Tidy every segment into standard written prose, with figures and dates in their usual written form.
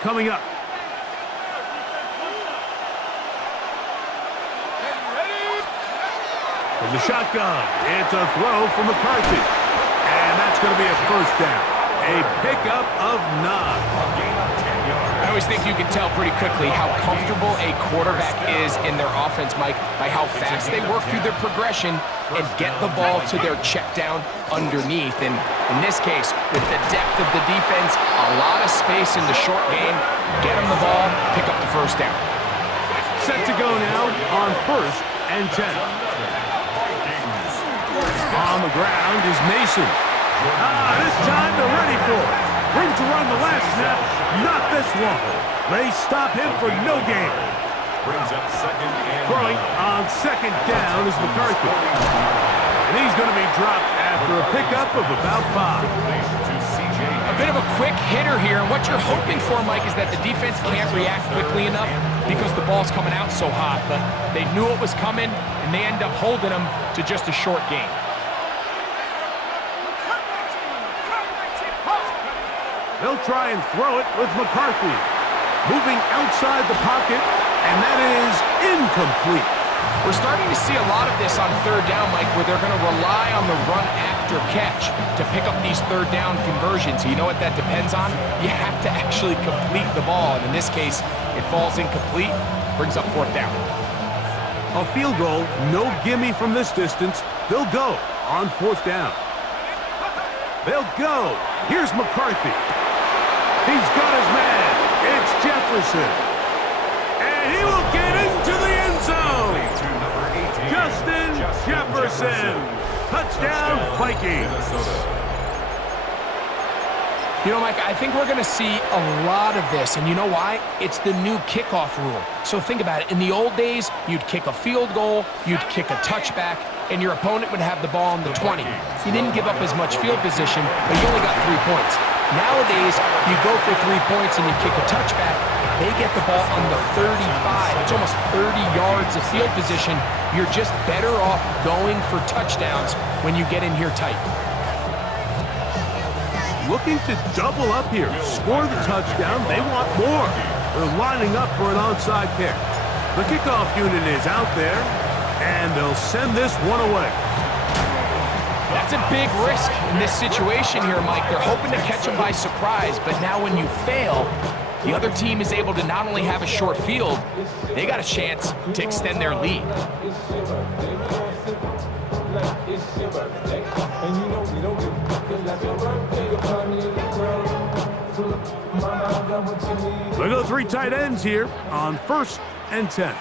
coming up. From the shotgun, it's a throw from McCarthy. And that's going to be a first down. A pickup of 9. I always think you can tell pretty quickly how comfortable a quarterback is in their offense, Mike, by how fast they work through their progression and get the ball to their check down underneath. And in this case, with the depth of the defense, a lot of space in the short game, get them the ball, pick up the first down. Set to go now on 1st and 10. On the ground is Mason. This time they're ready for it. Room to run the last snap, not this one. They stop him for no gain. Throwing on 2nd down is McCarthy. And he's going to be dropped after a pickup of about 5. A bit of a quick hitter here, and what you're hoping for, Mike, is that the defense can't react quickly enough because the ball's coming out so hot, but they knew it was coming, and they end up holding them to just a short gain. They'll try and throw it with McCarthy. Moving outside the pocket, and that is incomplete. We're starting to see a lot of this on 3rd down, Mike, where they're going to rely on the run after catch to pick up these 3rd down conversions. You know what that depends on? You have to actually complete the ball, and in this case, it falls incomplete, brings up 4th down. A field goal, no gimme from this distance. They'll go on 4th down. They'll go. Here's McCarthy. He's got his man. It's Jefferson. And he will get into the end zone. Justin Jefferson. Touchdown, Vikings. You know, Mike, I think we're going to see a lot of this, and you know why? It's the new kickoff rule. So think about it. In the old days, you'd kick a field goal, you'd kick a touchback, and your opponent would have the ball on the 20. You didn't give up as much field position, but you only got 3 points. Nowadays, you go for 3 points and you kick a touchback, they get the ball on the 35. It's almost 30 yards of field position. You're just better off going for touchdowns when you get in here tight. Looking to double up here. Score the touchdown. They want more. They're lining up for an onside kick. The kickoff unit is out there, and they'll send this one away. That's a big risk in this situation here, Mike. They're hoping to catch them by surprise, but now when you fail, the other team is able to not only have a short field, they got a chance to extend their lead. They go 3 tight ends here on 1st and 10.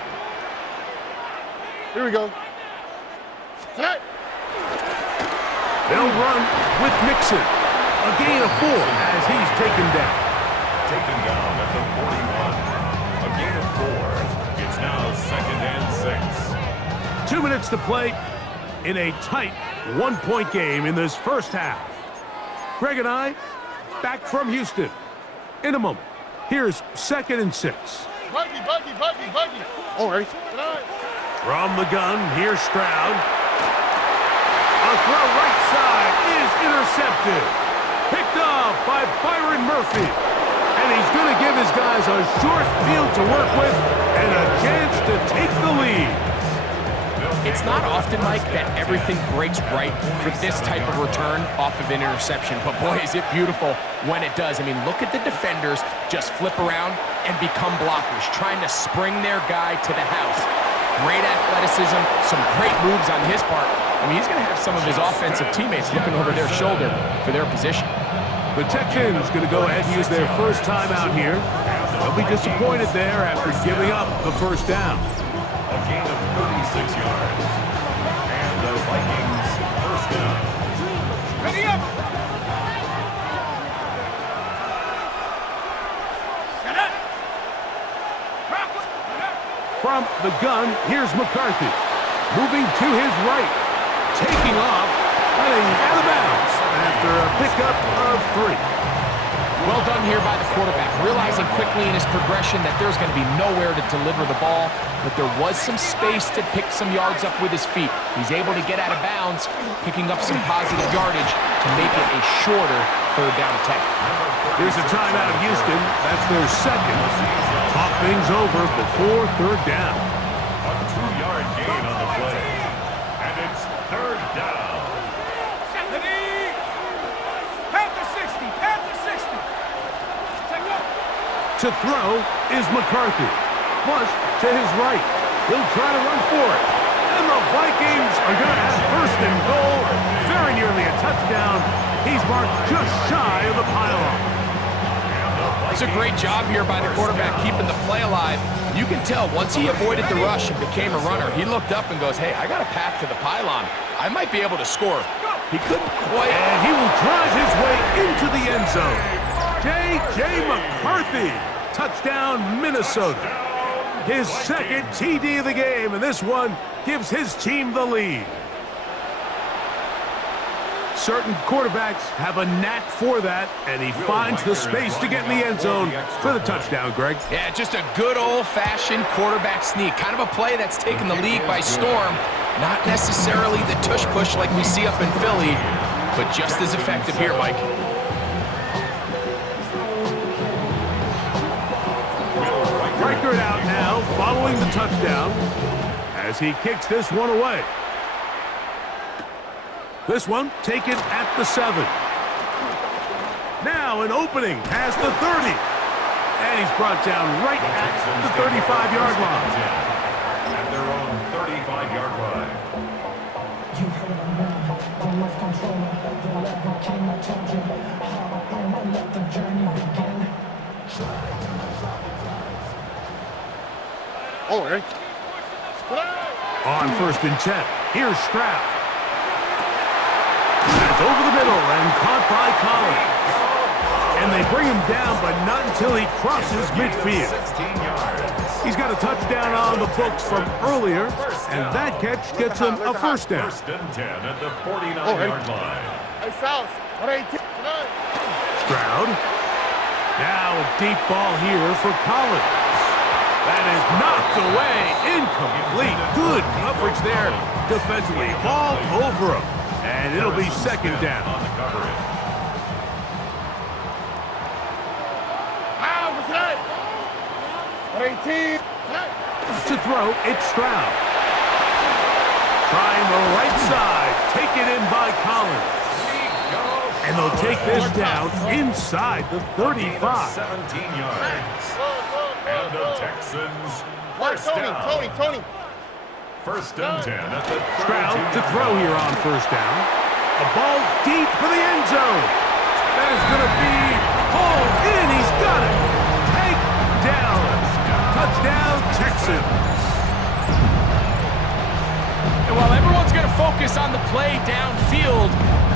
Here we go. Tonight. They'll run with Mixon. A gain of 4 as he's taken down. Taken down at the 41. A gain of 4. It's now 2nd and 6. 2 minutes to play in a tight 1-point game in this first half. Greg and I back from Houston in a moment. Here's 2nd and 6. Buggy. All right. From the gun, here's Stroud. A throw right side is intercepted. Picked off by Byron Murphy. And he's going to give his guys a short field to work with and a chance to take the lead. It's not often, Mike, that everything breaks right for this type of return off of an interception. But boy, is it beautiful when it does. I mean, look at the defenders just flip around and become blockers, trying to spring their guy to the house. Great athleticism, some great moves on his part. I mean, he's going to have some of his offensive teammates looking over their shoulder for their position. The Texans going to go ahead and use their first time out here. They'll be disappointed there after giving up the first down. A gain of 36 yards. And the Vikings first down. Ready up. From the gun, here's McCarthy. Moving to his right. Taking off. And he's out of bounds after a pickup of 3. Well done here by the quarterback, realizing quickly in his progression that there's going to be nowhere to deliver the ball, but there was some space to pick some yards up with his feet. He's able to get out of bounds, picking up some positive yardage to make it a shorter third down attempt. Here's a timeout, Houston. That's their second. Talk things over before third down. A 2-yard gain on the play. And it's third down. To throw is McCarthy. Flush to his right. He'll try to run for it. And the Vikings are going to have first and goal. Very nearly a touchdown. He's marked just shy of the pylon. It's a great job here by the quarterback keeping the play alive. You can tell once he avoided the rush and became a runner, he looked up and goes, hey, I got a path to the pylon. I might be able to score. He couldn't quite. And he will drive his way into the end zone. J.J. McCarthy. Touchdown, Minnesota. His second TD of the game, and this one gives his team the lead. Certain quarterbacks have a knack for that, and he finds the space to get in the end zone for the touchdown, Greg. Yeah, just a good old-fashioned quarterback sneak. Kind of a play that's taken the league by storm. Not necessarily the tush-push like we see up in Philly, but just as effective here, Mike. Riker out now, following the touchdown, as he kicks this one away. This one taken at the 7. Now an opening past the 30. And he's brought down right at the 35-yard line. At their own 35-yard line. You heard him now, the left controller, the lever king. I told you how I am, I let the journey begin. Oh, Eric. On first and 10, here's Stroud. That's over the middle and caught by Collins. And they bring him down, but not until he crosses midfield. 16 yards. He's got a touchdown on the books from earlier, and that catch gets him a first down. First and 10 at the 49-yard line. Hey, South. 118. Stroud. Now a deep ball here for Collins. That is knocked away. Incomplete. Good coverage there defensively. All over him. And it'll be second down. On the coverage. Ah, what's that? 118. To throw, it's Stroud. Trying the right side. Taken in by Collins. And they'll take this down inside the 35. 17 yards. And the Texans first Tony, down. Tony. First and 10 at the 32. Stroud to throw here on first down. A ball deep for the end zone. That is going to be pulled in. He's got it. Take down. Touchdown, Texans. And while everyone's going to focus on the play downfield,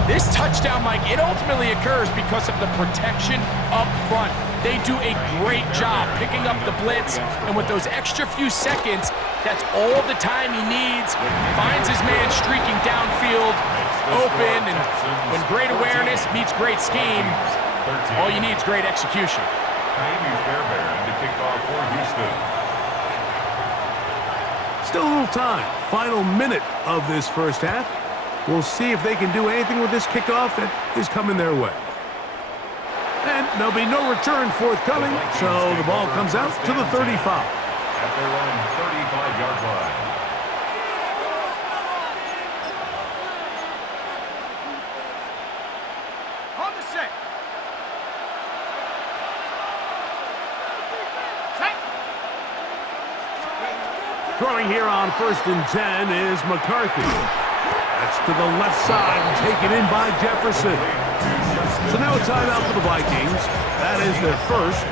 this touchdown, Mike, it ultimately occurs because of the protection up front. They do a great job picking up the blitz, and with those extra few seconds, that's all the time he needs. Finds his man streaking downfield, open, and when great awareness meets great scheme, all you need is great execution. Amy Fairbairn to kick off for Houston. Still a little time. Final minute of this first half. We'll see if they can do anything with this kickoff that is coming their way. And there'll be no return forthcoming, so the ball comes out to the 35. At their own 35-yard line. On the set. Throwing here on first and 10 is McCarthy. That's to the left side, taken in by Jefferson. So now a timeout for the Vikings. That is their first.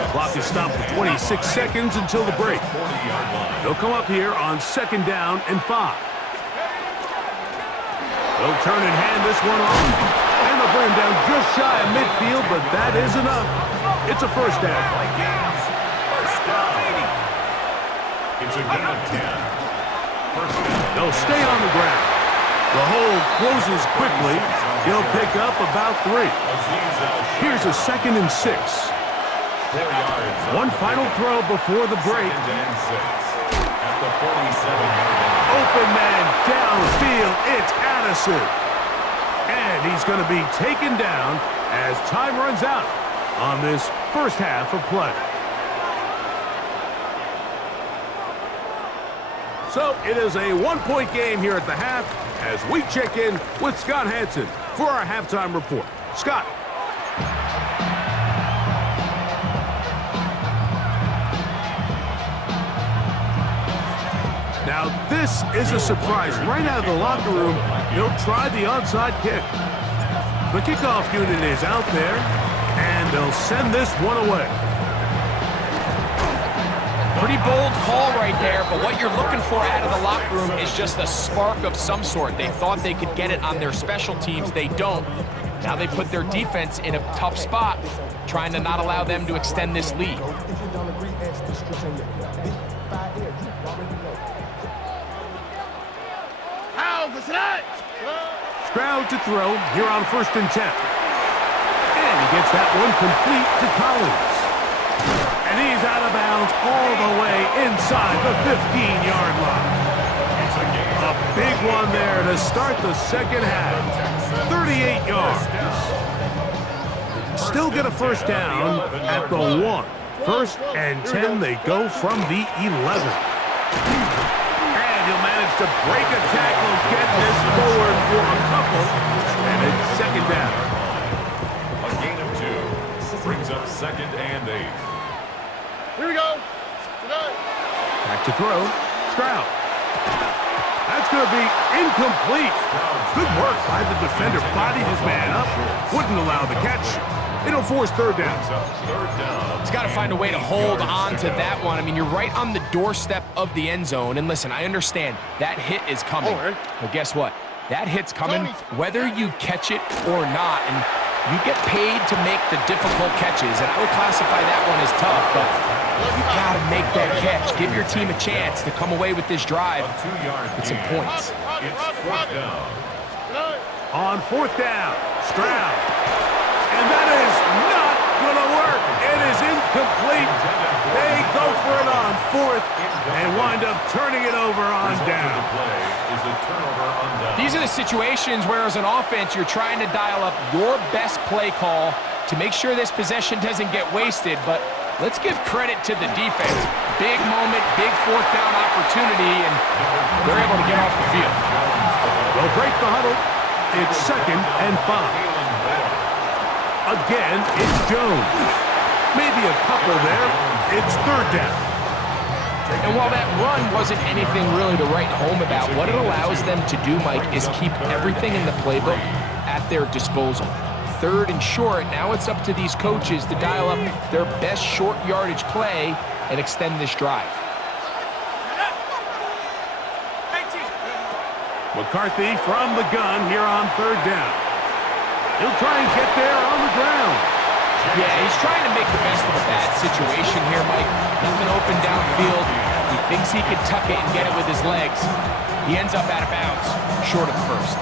The clock is stopped for 26 seconds until the break. They'll come up here on second down and 5. They'll turn and hand this one off. And they'll bring him down just shy of midfield, but that is enough. It's a first down. It's a gain of 10. First down. They'll stay on the ground. The hole closes quickly, He'll pick up about 3. Here's a 2nd and 6. 4 yards. One final throw before the break. 2nd and 6 at the 47-yard line. Open man downfield. It's Addison. And he's going to be taken down as time runs out on this first half of play. So it is a 1-point game here at the half as we check in with Scott Hansen for our halftime report. Scott. Now, this is a surprise. Right out of the locker room, they'll try the onside kick. The kickoff unit is out there, and they'll send this one away. Pretty bold call right there, but what you're looking for out of the locker room is just a spark of some sort. They thought they could get it on their special teams. They don't. Now they put their defense in a tough spot, trying to not allow them to extend this lead. Stroud to throw here on 1st and 10. And he gets that one complete to Collins. And he's out of bounds all the way inside the 15-yard line. A big one there to start the second half. 38 yards. Still get a first down at the 1. 1st and 10, they go from the 11. And he'll manage to break a tackle, get this forward for a couple, and it's 2nd down. A gain of 2 brings up 2nd and 8. Here we go. Back to throw. Stroud. That's going to be incomplete. Good work by the defender. Bodied his man up. Wouldn't allow the catch. It'll force 3rd down. He's got to find a way to hold on to that one. I mean, you're right on the doorstep of the end zone. And listen, I understand that hit is coming. But guess what? That hit's coming whether you catch it or not. And you get paid to make the difficult catches. And I would classify that one as tough, but you got to make that catch. Give your team a chance to come away with this drive with some points. It's 4th down. On 4th down, Stroud. And that is not going to work. It is incomplete. They go for it on 4th and wind up turning it over on down. These are the situations where as an offense you're trying to dial up your best play call to make sure this possession doesn't get wasted, but let's give credit to the defense. Big moment, big 4th down opportunity, and they're able to get off the field. They'll break the huddle. It's 2nd and 5. Again, it's Jones. Maybe a couple there. It's 3rd down. And while that run wasn't anything really to write home about, what it allows them to do, Mike, is keep everything in the playbook at their disposal. 3rd and short, now it's up to these coaches to dial up their best short yardage play and extend this drive. McCarthy from the gun here on 3rd down. He'll try and get there on the ground. Yeah, he's trying to make the best of a bad situation here, Mike. Nothing open downfield. He thinks he can tuck it and get it with his legs. He ends up out of bounds, short of 1st.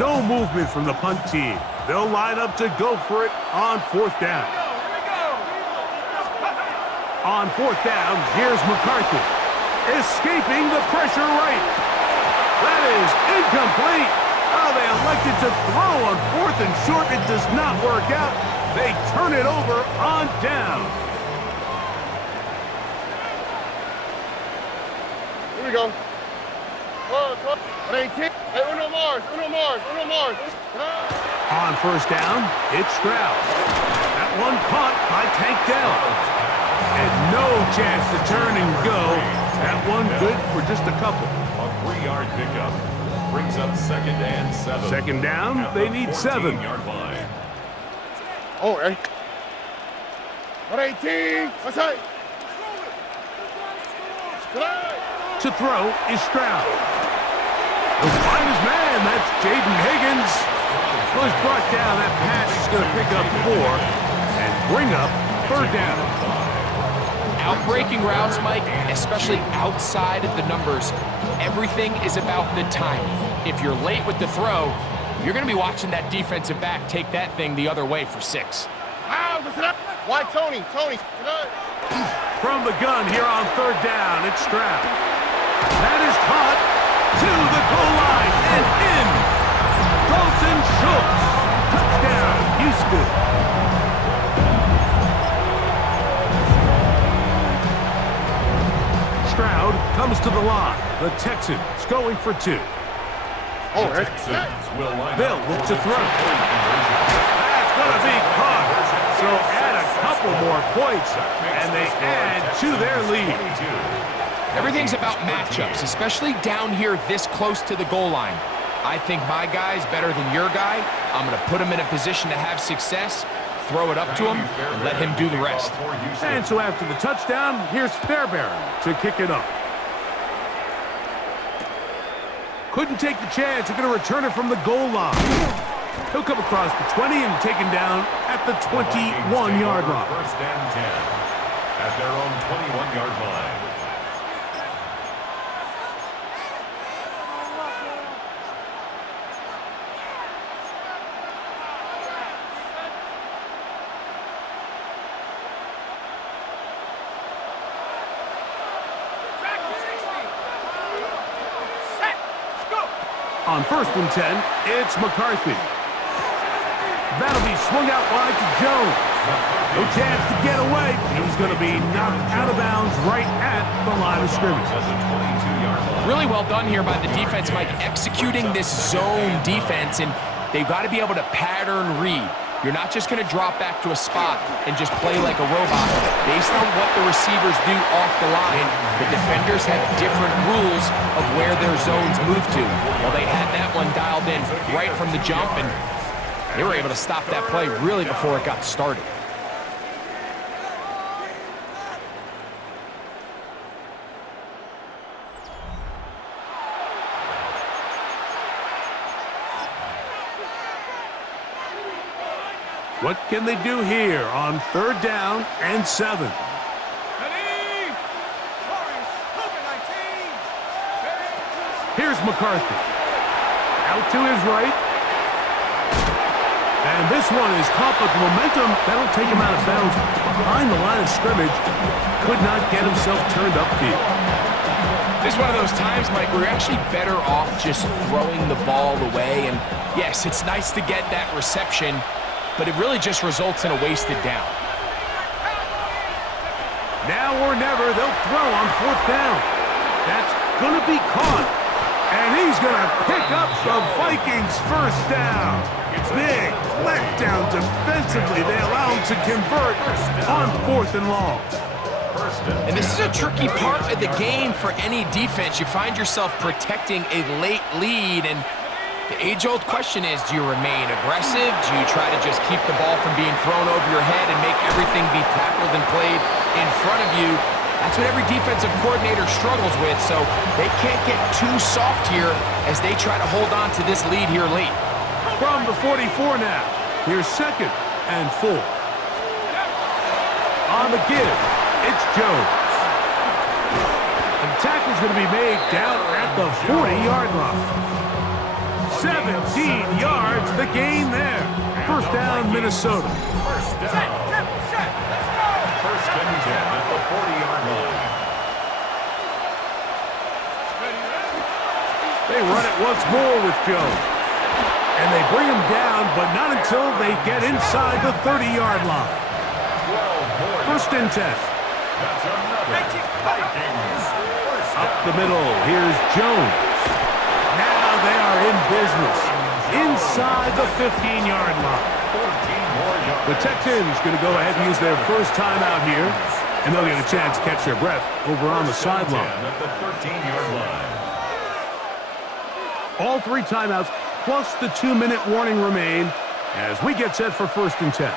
No movement from the punt team. They'll line up to go for it on 4th down. On 4th down, here's McCarthy. Escaping the pressure right. That is incomplete. Oh, they elected to throw on 4th and short. It does not work out. They turn it over on down. Here we go. 18. Hey, Uno Mars. On 1st down, it's Stroud. That one caught by Tank Dell. And no chance to turn and go. That one good for just a couple. A 3-yard pickup brings up 2nd and 7. 2nd down, they need 7. 14-yard line. Oh, hey. 118. What's that? To throw is Stroud. He'll find his man. That's Jaden Higgins. Well, he's brought down. That pass is going to pick up 4 and bring up 3rd down. Outbreaking routes, Mike, especially outside of the numbers, everything is about the timing. If you're late with the throw, you're going to be watching that defensive back take that thing the other way for 6. Why Tony? From the gun here on 3rd down, it's Stroud. That is caught to the goal line and in. Dalton Schultz. Touchdown, Houston. Stroud comes to the line. The Texans going for 2. Oh, right. They'll look to throw. That's going to be caught. So add a couple more points, and they add to their lead. Everything's about matchups, especially down here this close to the goal line. I think my guy's better than your guy. I'm going to put him in a position to have success, throw it up to him, and let him do the rest. And so after the touchdown, here's Fairbairn to kick it up. Couldn't take the chance. They're going to return it from the goal line. He'll come across the 20 and taken down at the 21-yard line. 1st and 10 at their own 21-yard line. On 1st and 10, it's McCarthy. That'll be swung out wide to Jones. No chance to get away. He's going to be knocked out of bounds right at the line of scrimmage. Really well done here by the defense, Mike, executing this zone defense, and they've got to be able to pattern read. You're not just going to drop back to a spot and just play like a robot. Based on what the receivers do off the line, the defenders have different rules of where their zones move to. Well, they had that one dialed in right from the jump, and they were able to stop that play really before it got started. What can they do here on 3rd down and 7? Here's McCarthy. Out to his right. And this one is caught, but the momentum, that'll take him out of bounds behind the line of scrimmage. Could not get himself turned upfield. This is one of those times, Mike, where you're actually better off just throwing the ball away. And yes, it's nice to get that reception, but it really just results in a wasted down. Now or never, they'll throw on 4th down. That's going to be caught. And he's going to pick up the Vikings' 1st down. Big letdown defensively. They allow him to convert on 4th and long. And this is a tricky part of the game for any defense. You find yourself protecting a late lead, and the age-old question is, do you remain aggressive? Do you try to just keep the ball from being thrown over your head and make everything be tackled and played in front of you? That's what every defensive coordinator struggles with, so they can't get too soft here as they try to hold on to this lead here late. From the 44 now, here's 2nd and 4. On the give, it's Jones. And the tackle's going to be made down at the 40-yard line. 17 yards, the gain there. 1st down, Minnesota. 1st down. 1st and 10 at the 40-yard line. They run it once more with Jones. And they bring him down, but not until they get inside the 30-yard line. 1st and 10. That's another Vikings. Up the middle, here's Jones. Now they are in business inside the 15-yard line. 14 more yards. The Texans going to go ahead and use their first timeout here, and they'll get a chance to catch their breath over on the sideline. At the 13-yard line. All 3 timeouts plus the 2-minute warning remain as we get set for 1st and 10.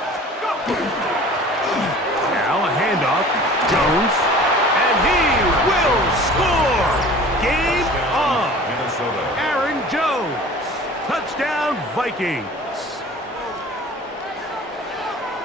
Now a handoff. Jones. And he will score! Game on! Minnesota. Aaron Jones. Touchdown, Vikings.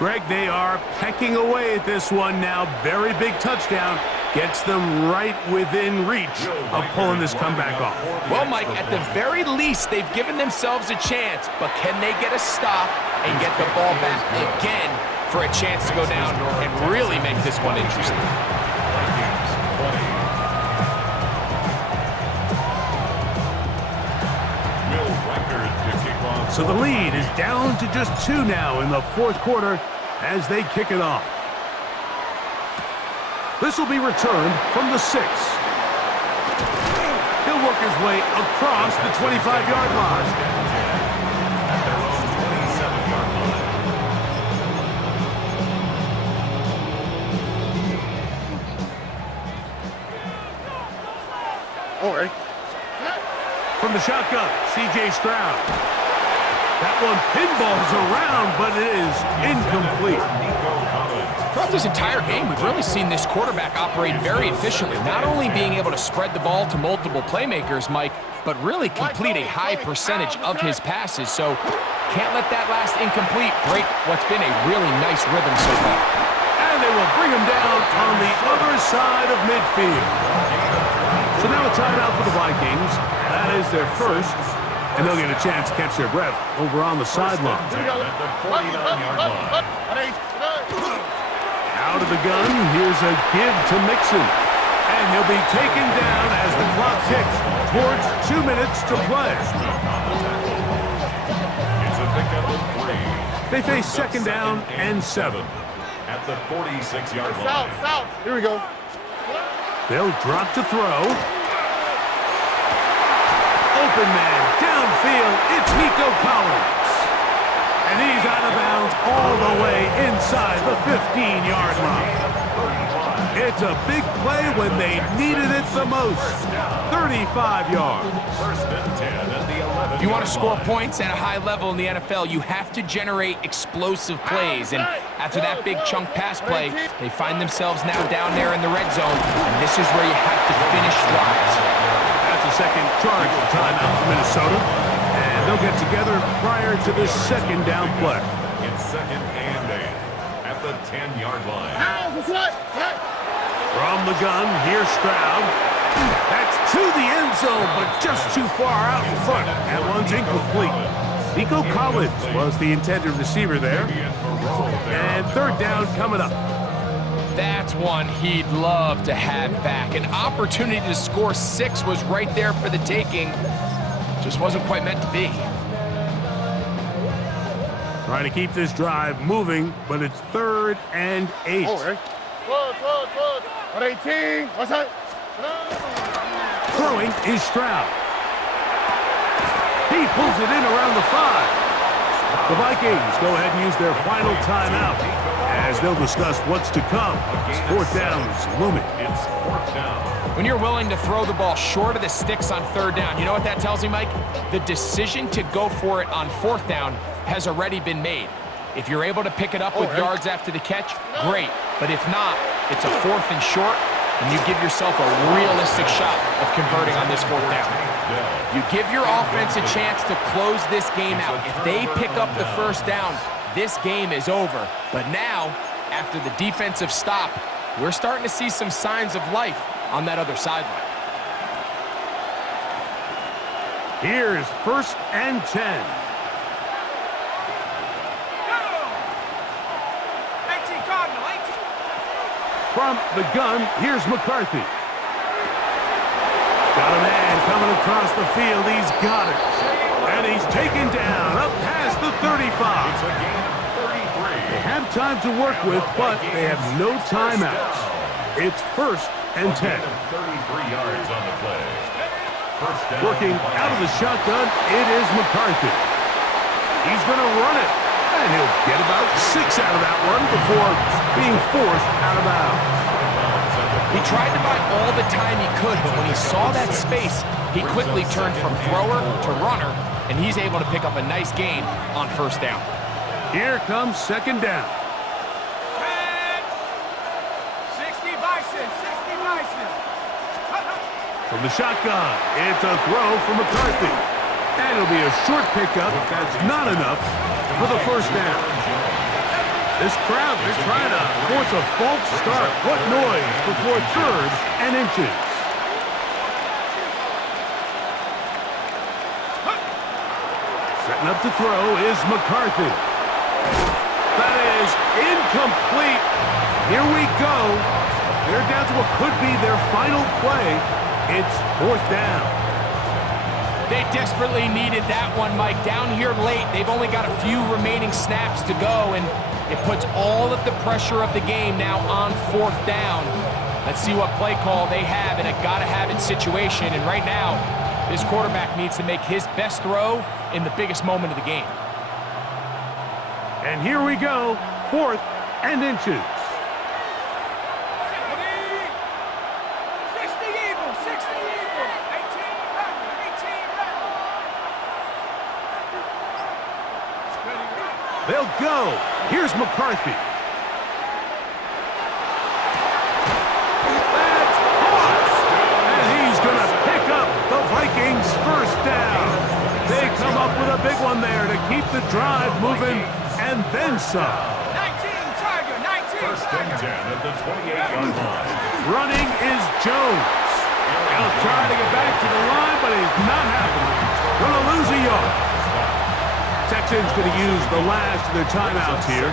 Greg, they are pecking away at this one now. Very big touchdown. Gets them right within reach of pulling this comeback off. Well, Mike, at the very least, they've given themselves a chance, but can they get a stop and get the ball back again for a chance to go down and really make this one interesting? So the lead is down to just 2 now in the fourth quarter as they kick it off. This will be returned from the 6. He'll work his way across the 25-yard line. At their own 27-yard line. All right. From the shotgun, C.J. Stroud. That one pinballs around, but it is incomplete. Throughout this entire game, we've really seen this quarterback operate very efficiently, not only being able to spread the ball to multiple playmakers, Mike, but really complete a high percentage of his passes. So can't let that last incomplete break what's been a really nice rhythm so far. And they will bring him down on the other side of midfield. So now a timeout for the Vikings. That is their first. And they'll get a chance to catch their breath over on the sideline. At the 49-yard line. Out of the gun, here's a give to Mixon. And he'll be taken down as the clock ticks towards 2 minutes to play. It's a pickup of 3. They face second down and 7. At the 46-yard line. South. Here we go. They'll drop to throw. Open man, downfield, it's Nico Collins. And he's out of bounds all the way inside the 15-yard line. It's a big play when they needed it the most. 35 yards. First and 10 at the 11. If you want to score points at a high level in the NFL, you have to generate explosive plays. And after that big chunk pass play, they find themselves now down there in the red zone. And this is where you have to finish drives. That's a second charge timeout for Minnesota. And they'll get together prior to this second down play. It's second and 8 at the 10-yard line. From the gun, here's Stroud. That's to the end zone, but just too far out in front. That one's incomplete. Nico Collins was the intended receiver there. And third down coming up. That's one he'd love to have back. An opportunity to score 6 was right there for the taking. Just wasn't quite meant to be. Trying to keep this drive moving, but it's third and 8. All right. 118. What's that? Throwing is Stroud. He pulls it in around the 5. The Vikings go ahead and use their final timeout as they'll discuss what's to come. Fourth down is looming. It's fourth down. When you're willing to throw the ball short of the sticks on third down, you know what that tells me, Mike? The decision to go for it on fourth down has already been made. If you're able to pick it up with yards after the catch, great. But if not, it's a fourth and short, and you give yourself a realistic shot of converting on this fourth down. You give your offense a chance to close this game out. If they pick up the first down, this game is over. But now, after the defensive stop, we're starting to see some signs of life on that other sideline. Here's first and 10. From the gun, here's McCarthy. Got a man coming across the field. He's got it. And he's taken down up past the 35. It's a gain of 33. They have time to work with, but they have no timeouts. It's first and 10. 33 yards on the play. First down. Working out of the shotgun, it is McCarthy. He's going to run it. And he'll get about 6 out of that one before being forced out of bounds. He tried to buy all the time he could, but when he saw that space, he quickly turned from thrower to runner, and he's able to pick up a nice gain on first down. Here comes second down. 60 Bison, 60 Bison. From the shotgun, it's a throw from McCarthy. And it'll be a short pickup. That's not enough for the first down. This crowd, they're trying to force a false start. What noise before 3rd and inches. Setting up to throw is McCarthy. That is incomplete. Here we go. They're down to what could be their final play. It's 4th down. They desperately needed that one, Mike. Down here late, they've only got a few remaining snaps to go, and it puts all of the pressure of the game now on 4th down. Let's see what play call they have in a gotta-have-it situation. And right now, this quarterback needs to make his best throw in the biggest moment of the game. And here we go, 4th and inches. 60 Eagles, 60 Eagles. 18 Rebel, 18 Rebel. They'll go. Here's McCarthy. That's caught. And he's going to pick up the Vikings' 1st down. They come up with a big one there to keep the drive moving, and then some. 19 Tiger, 19 First and 10 at the 28-yard line. Running is Jones. He'll try to get back to the line, but it's not happening. Going to lose a yard. Texans going to use the last of their timeouts here.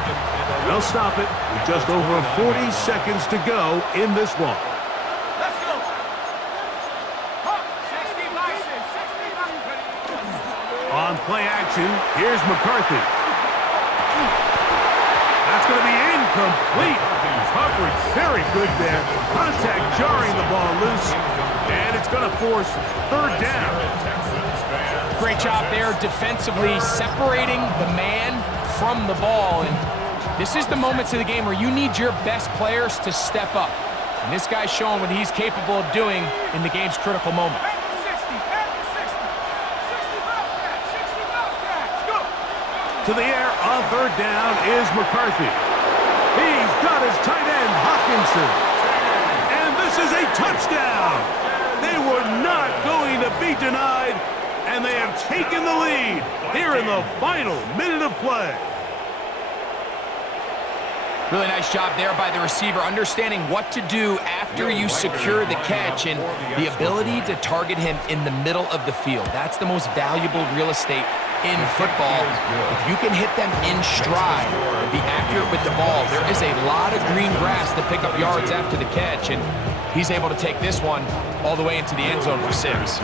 They'll stop it with just over 40 seconds to go in this one. Let's go. 60 Bison, 60 Bison. On play action, here's McCarthy. That's going to be incomplete. Coverage very good there. Contact jarring the ball loose, and it's going to force 3rd down. Great job there defensively separating the man from the ball. And this is the moments of the game where you need your best players to step up. And this guy's showing what he's capable of doing in the game's critical moment. 60, 60 Bobcat, 60 Bobcat. Go. To the air on 3rd down is McCarthy. He's got his tight end, Hawkinson. And this is a touchdown. They were not going to be denied, and they have taken the lead here in the final minute of play. Really nice job there by the receiver, understanding what to do after you secure the catch and the ability to target him in the middle of the field. That's the most valuable real estate in football. If you can hit them in stride and be accurate with the ball, there is a lot of green grass to pick up yards after the catch, and he's able to take this one all the way into the end zone for 6.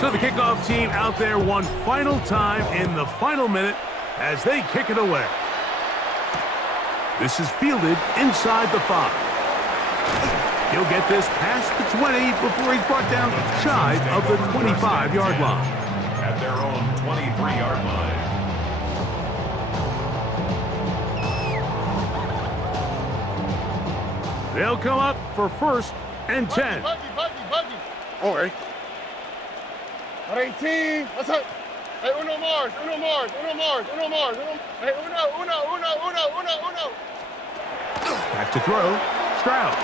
So the kickoff team out there one final time in the final minute as they kick it away. This is fielded inside the 5. He'll get this past the 20 before he's brought down shy of the 25-yard line. At their own 23-yard line. They'll come up for 1st and 10. Buggy. All right. At 18. Let's hit. Hey, uno Mars. Hey, uno. Back to throw. Stroud.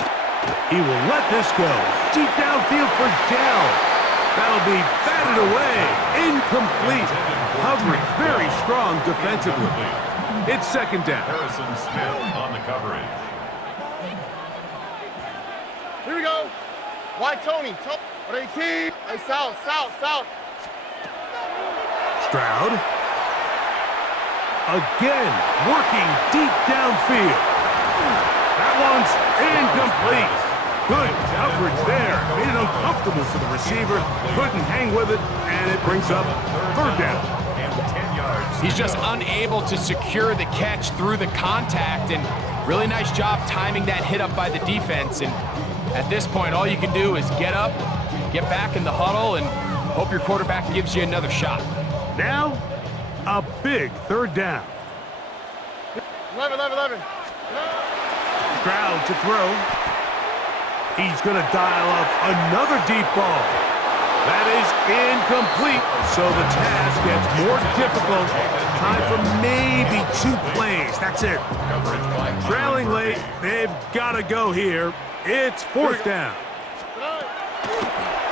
He will let this go. Deep downfield for Dell. That'll be batted away. Incomplete. Coverage very strong defensively. It's 2nd down. Harrison Smith on the coverage. Here we go. Wide Tony. At 18. Hey, south. Stroud. Again, working deep downfield. That one's incomplete. Good coverage there. Made it uncomfortable for the receiver. Couldn't hang with it, and it brings up 3rd down. And 10 yards. He's just unable to secure the catch through the contact, and really nice job timing that hit up by the defense. And at this point, all you can do is get up, get back in the huddle, and hope your quarterback gives you another shot. Now, a big 3rd down. 11. Stroud to throw. He's going to dial up another deep ball. That is incomplete, so the task gets more difficult. Time for maybe 2 plays. That's it. Trailing late, they've got to go here. It's 4th down.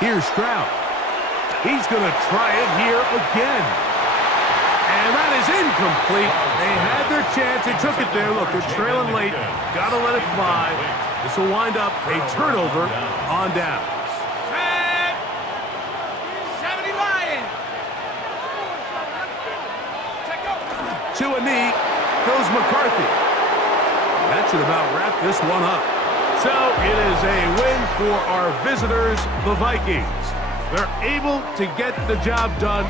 Here's Stroud. He's going to try it here again. And And that is incomplete. They had their chance. They took it there. Look, they're trailing late. Got to let it fly. This will wind up a turnover on down. Set. 70 Lions. Check go. To a knee goes McCarthy. That should about wrap this one up. So it is a win for our visitors, the Vikings. They're able to get the job done